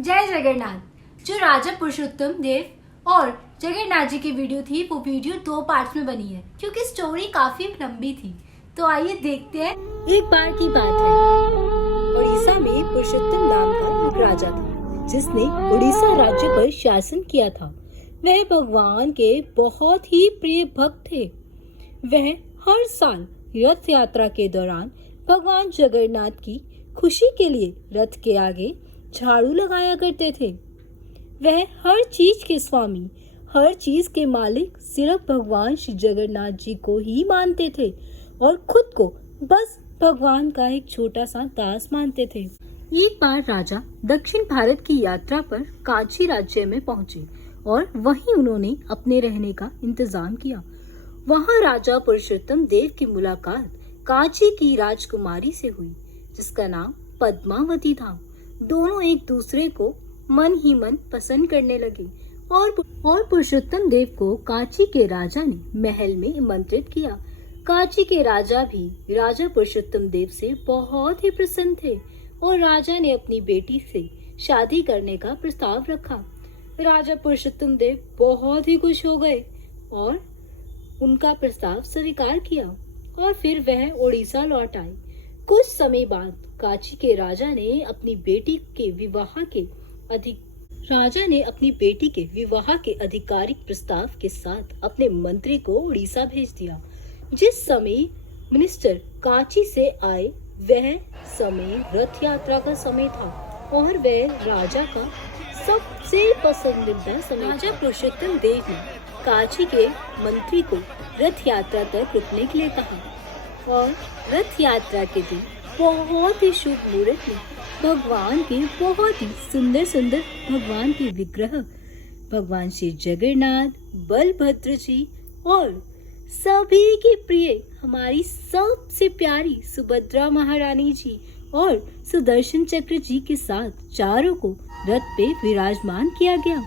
जय जगन्नाथ। जो राजा पुरुषोत्तम देव और जगन्नाथ जी की वीडियो थी वो वीडियो 2 पार्ट्स में बनी है क्योंकि स्टोरी काफी लंबी थी। तो आइए देखते हैं। एक बार की बात है, उड़ीसा में पुरुषोत्तम नाम का एक राजा था जिसने उड़ीसा राज्य पर शासन किया था। वह भगवान के बहुत ही प्रिय भक्त थे। वह हर साल रथ यात्रा के दौरान भगवान जगन्नाथ की खुशी के लिए रथ के आगे झाड़ू लगाया करते थे। वह हर चीज के स्वामी, हर चीज के मालिक सिर्फ भगवान श्री जगन्नाथ जी को ही मानते थे और खुद को बस भगवान का एक छोटा सा दास मानते थे। एक बार राजा दक्षिण भारत की यात्रा पर कांची राज्य में पहुंचे और वहीं उन्होंने अपने रहने का इंतजाम किया। वहां राजा पुरुषोत्तम देव की मुलाकात कांची की राजकुमारी से हुई जिसका नाम पद्मावती था। दोनों एक दूसरे को मन ही मन पसंद करने लगे और पुरुषोत्तम देव को कांची के राजा ने महल में आमंत्रित किया। कांची के राजा भी राजा पुरुषोत्तम देव से बहुत ही प्रसन्न थे और राजा ने अपनी बेटी से शादी करने का प्रस्ताव रखा। राजा पुरुषोत्तम देव बहुत ही खुश हो गए और उनका प्रस्ताव स्वीकार किया और फिर वह उड़ीसा लौट आए। कुछ समय बाद कांची के राजा ने अपनी बेटी के विवाह के आधिकारिक प्रस्ताव के साथ अपने मंत्री को उड़ीसा भेज दिया। जिस समय मिनिस्टर कांची से आए वह समय रथ यात्रा का समय था और वह राजा का सबसे पसंदीदा समय। राजा पुरुषोत्तम देव ने कांची के मंत्री को रथ यात्रा तक रुकने के लिए कहा और रथ यात्रा के दिन बहुत ही शुभ मुहूर्त में भगवान के बहुत ही सुंदर सुंदर भगवान के विग्रह, भगवान श्री जगन्नाथ, बलभद्र जी और सभी के प्रिय हमारी सबसे प्यारी सुभद्रा महारानी जी और सुदर्शन चक्र जी के साथ चारों को रथ पे विराजमान किया गया।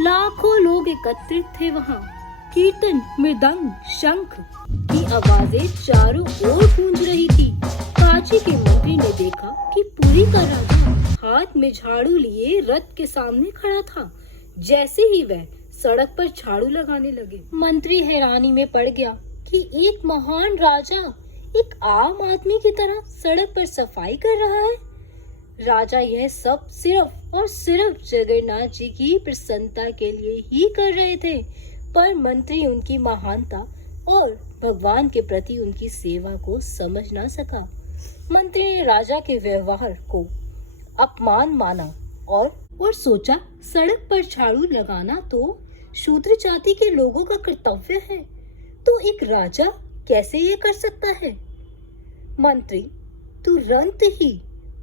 लाखों लोग एकत्रित थे वहाँ। कीर्तन, मृदंग, शंख की आवाजें चारों ओर गूंज रही थी। कांची के मंत्री ने देखा कि पुरी का राजा हाथ में झाड़ू लिए रथ के सामने खड़ा था। जैसे ही वह सड़क पर झाड़ू लगाने लगे, मंत्री हैरानी में पड़ गया कि एक महान राजा एक आम आदमी की तरह सड़क पर सफाई कर रहा है। राजा यह सब सिर्फ और सिर्फ जगन्नाथ जी की प्रसन्नता के लिए ही कर रहे थे, पर मंत्री उनकी महानता और भगवान के प्रति उनकी सेवा को समझ ना सका। मंत्री ने राजा के व्यवहार को अपमान माना और सोचा सड़क पर झाड़ू लगाना तो शूद्र जाति के लोगों का कर्तव्य है, तो एक राजा कैसे ये कर सकता है। मंत्री तुरंत ही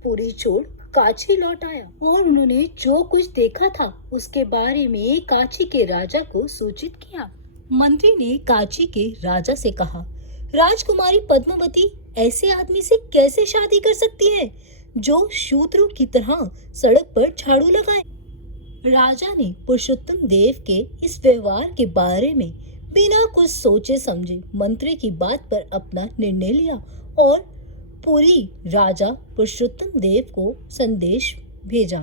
पुरी छोड़ कांची लौट आया और उन्होंने जो कुछ देखा था उसके बारे में कांची के राजा को सूचित किया। मंत्री ने कांची के राजा से कहा, राजकुमारी पद्मावती ऐसे आदमी से कैसे शादी कर सकती है जो शूद्रों की तरह सड़क पर झाड़ू लगाए। राजा ने पुरुषोत्तम देव के इस व्यवहार के बारे में बिना कुछ सोचे समझे मंत्री की बात पर अपना निर्णय लिया और पुरी राजा पुरुषोत्तम देव को संदेश भेजा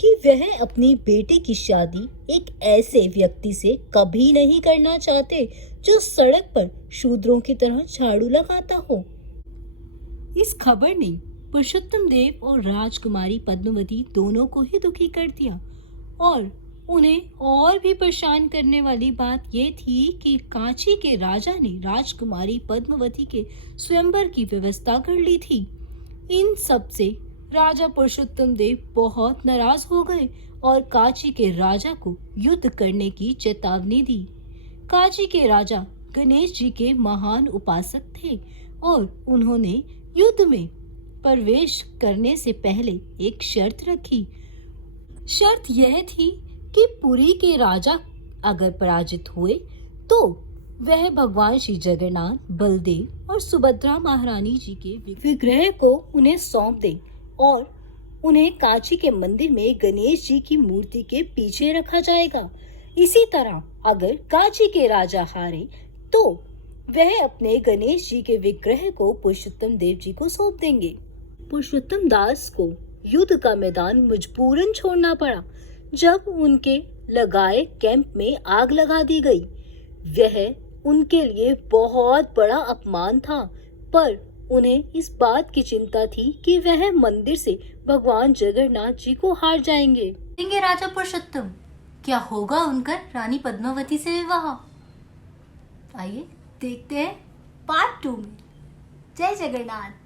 कि वह अपनी बेटी की शादी एक ऐसे व्यक्ति से कभी नहीं करना चाहते जो सड़क पर शूद्रों की तरह झाड़ू लगाता हो। इस खबर ने पुरुषोत्तम देव और राजकुमारी पद्मावती दोनों को ही दुखी कर दिया और उन्हें और भी परेशान करने वाली बात ये थी कि कांची के राजा ने राजकुमारी पद्मावती के स्वयंवर की व्यवस्था कर ली थी। इन सब से राजा पुरुषोत्तम देव बहुत नाराज हो गए और कांची के राजा को युद्ध करने की चेतावनी दी। कांची के राजा गणेश जी के महान उपासक थे और उन्होंने युद्ध में प्रवेश करने से पहले एक शर्त रखी। शर्त यह थी कि पुरी के राजा अगर पराजित हुए तो वह भगवान श्री जगन्नाथ, बलदेव और सुभद्रा महारानी जी के विग्रह को उन्हें सौंप दें और उन्हें कांची के मंदिर में गणेश जी की मूर्ति के पीछे रखा जाएगा। इसी तरह अगर कांची के राजा हारे तो वह अपने गणेश जी के विग्रह को पुरुषोत्तम देव जी को सौंप देंगे। पुरुषोत्तम दास को युद्ध का मैदान मजबूरन छोड़ना पड़ा जब उनके लगाए कैंप में आग लगा दी गई। वह उनके लिए बहुत बड़ा अपमान था, पर उन्हें इस बात की चिंता थी कि वह मंदिर से भगवान जगन्नाथ जी को हार जाएंगे। राजा पुरुषोत्तम, क्या होगा उनका रानी पद्मावती से विवाह? आइए देखते हैं पार्ट 2 में। जय जगन्नाथ।